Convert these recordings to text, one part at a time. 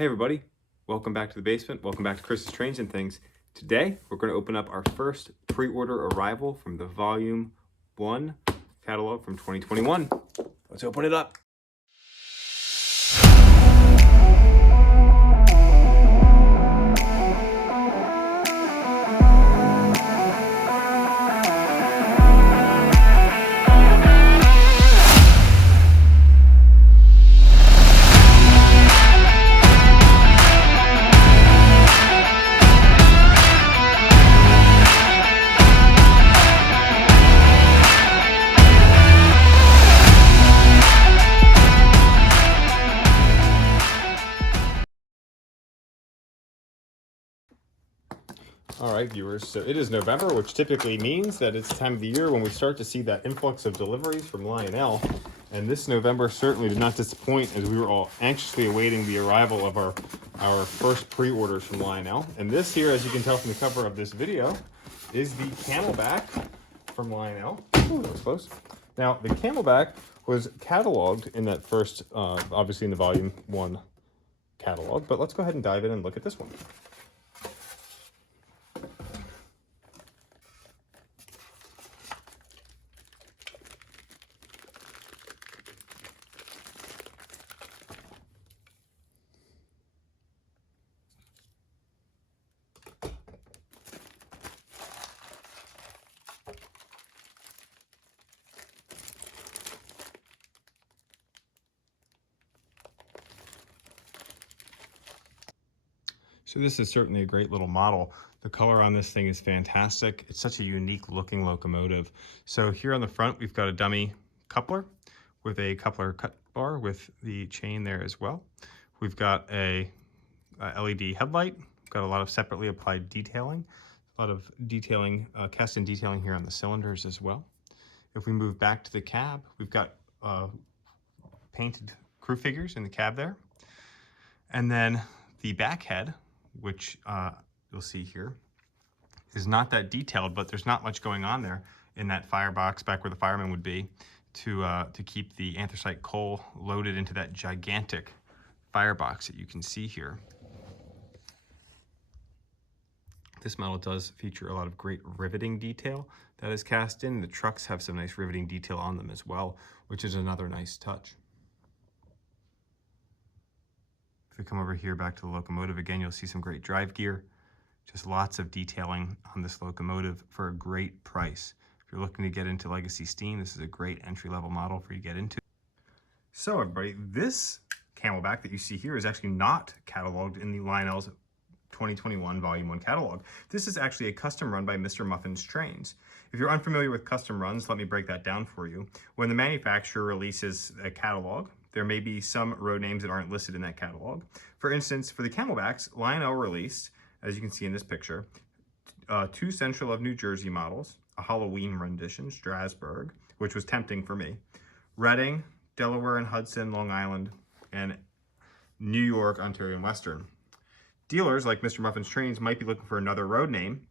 Hey everybody, welcome back to the basement. Welcome back to Chris's Trains and Things. Today, we're going to open up our first pre-order arrival from the Volume 1 catalog from 2021. Let's open it up. All right, viewers, so it is November, which typically means that it's the time of the year when we start to see that influx of deliveries from Lionel. And this November certainly did not disappoint, as we were all anxiously awaiting the arrival of our first pre-orders from Lionel. And this here, as you can tell from the cover of this video, is the Camelback from Lionel. Ooh, that was close. Now, the Camelback was cataloged in that first, obviously in the Volume 1 catalog, but let's go ahead and dive in and look at this one. So this is certainly a great little model. The color on this thing is fantastic. It's such a unique looking locomotive. So here on the front, we've got a dummy coupler with a coupler cut bar with the chain there as well. We've got a LED headlight. We've got a lot of separately applied detailing, a lot of detailing, cast-in detailing here on the cylinders as well. If we move back to the cab, we've got painted crew figures in the cab there. And then the back head, which you'll see here, is not that detailed, but there's not much going on there in that firebox back where the fireman would be to keep the anthracite coal loaded into that gigantic firebox that you can see here. This model does feature a lot of great riveting detail that is cast in. The trucks have some nice riveting detail on them as well, which is another nice touch. If we come over here back to the locomotive again, you'll see some great drive gear. Just lots of detailing on this locomotive for a great price. If you're looking to get into legacy steam, this is a great entry-level model for you to get into. So everybody, this Camelback that you see here is actually not cataloged in the Lionel's 2021 Volume 1 catalog. This is actually a custom run by Mr. Muffin's Trains. If you're unfamiliar with custom runs, let me break that down for you. When the manufacturer releases a catalog, there may be some road names that aren't listed in that catalog. For instance, for the Camelbacks, Lionel released, as you can see in this picture, 2 Central of New Jersey models, a Halloween rendition, Strasburg, which was tempting for me, Reading, Delaware and Hudson, Long Island, and New York, Ontario, and Western. Dealers like Mr. Muffin's Trains might be looking for another road name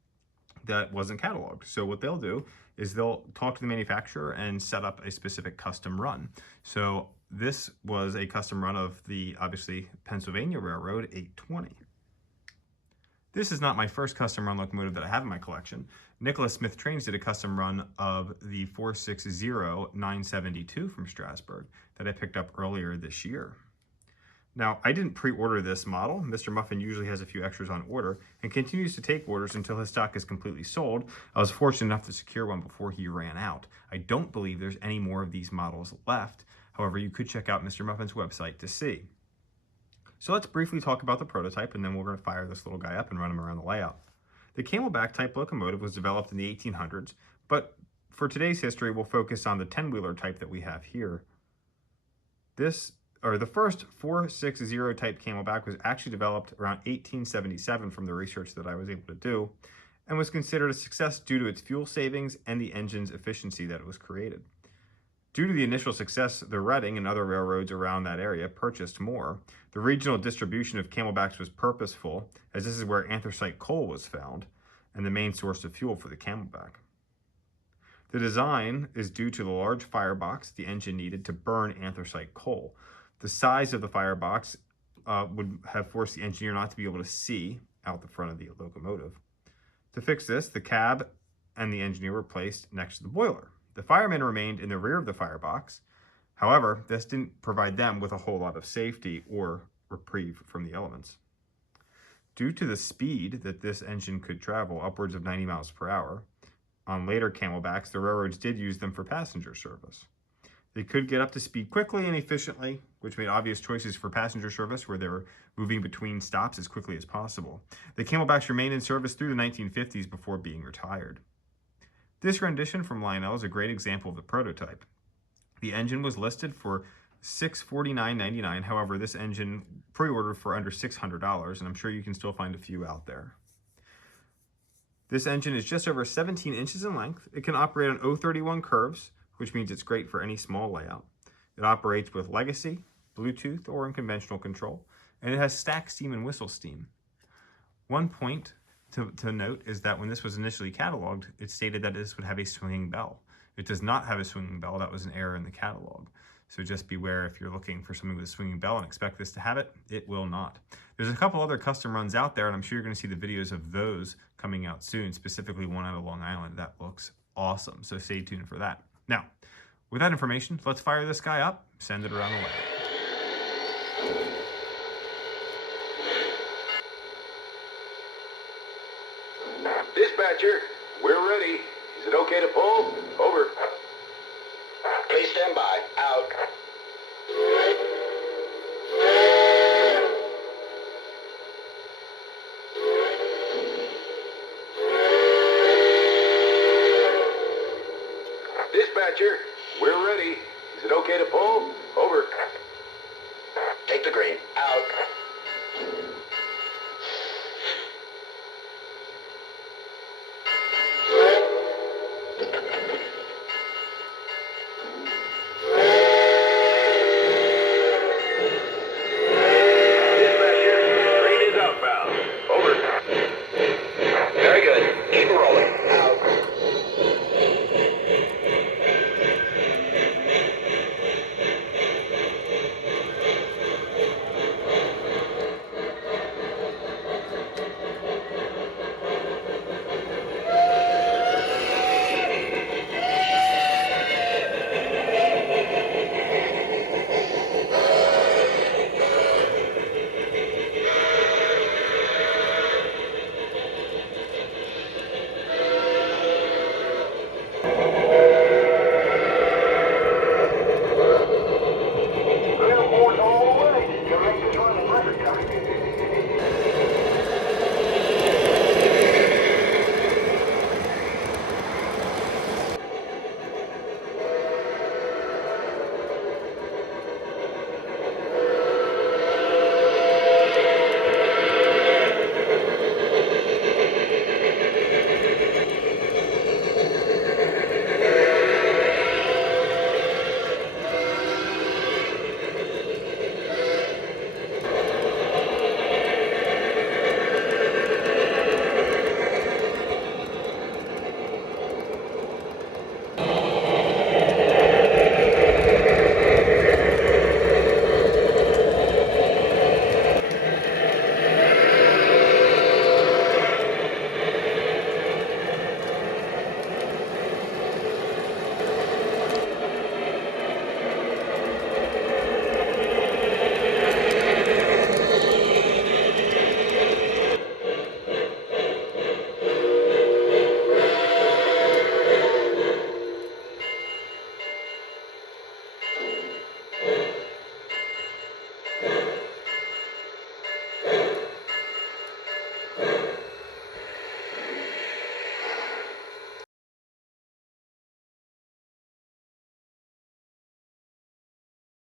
that wasn't cataloged. So what they'll do is they'll talk to the manufacturer and set up a specific custom run. So this was a custom run of the, obviously, Pennsylvania Railroad 820. This is not my first custom run locomotive that I have in my collection. Nicholas Smith Trains did a custom run of the 460-972 from Strasburg that I picked up earlier this year. Now, I didn't pre-order this model. Mr. Muffin usually has a few extras on order and continues to take orders until his stock is completely sold. I was fortunate enough to secure one before he ran out. I don't believe there's any more of these models left. However, you could check out Mr. Muffin's website to see. So let's briefly talk about the prototype, and then we're going to fire this little guy up and run him around the layout. The Camelback type locomotive was developed in the 1800s, but for today's history, we'll focus on the 10-wheeler type that we have here. The first 460 type Camelback was actually developed around 1877 from the research that I was able to do, and was considered a success due to its fuel savings and the engine's efficiency that it was created. Due to the initial success, the Reading and other railroads around that area purchased more. The regional distribution of Camelbacks was purposeful, as this is where anthracite coal was found, and the main source of fuel for the Camelback. The design is due to the large firebox the engine needed to burn anthracite coal. The size of the firebox would have forced the engineer not to be able to see out the front of the locomotive. To fix this, the cab and the engineer were placed next to the boiler. The firemen remained in the rear of the firebox. However, this didn't provide them with a whole lot of safety or reprieve from the elements. Due to the speed that this engine could travel, upwards of 90 miles per hour, on later Camelbacks, the railroads did use them for passenger service. They could get up to speed quickly and efficiently, which made obvious choices for passenger service where they were moving between stops as quickly as possible. The Camelbacks remained in service through the 1950s before being retired. This rendition from Lionel is a great example of the prototype. The engine was listed for $649.99. However, this engine pre-ordered for under $600, and I'm sure you can still find a few out there. This engine is just over 17 inches in length. It can operate on 031 curves, which means it's great for any small layout. It operates with legacy, Bluetooth, or unconventional control, and it has stack steam and whistle steam. One point to note is that when this was initially cataloged, it stated that this would have a swinging bell. It does not have a swinging bell. That was an error in the catalog. So just beware if you're looking for something with a swinging bell and expect this to have it, it will not. There's a couple other custom runs out there, and I'm sure you're going to see the videos of those coming out soon, specifically one out of Long Island. That looks awesome, so stay tuned for that. Now, with that information, let's fire this guy up, send it around the way. Dispatcher, we're ready. Is it okay to pull? Over.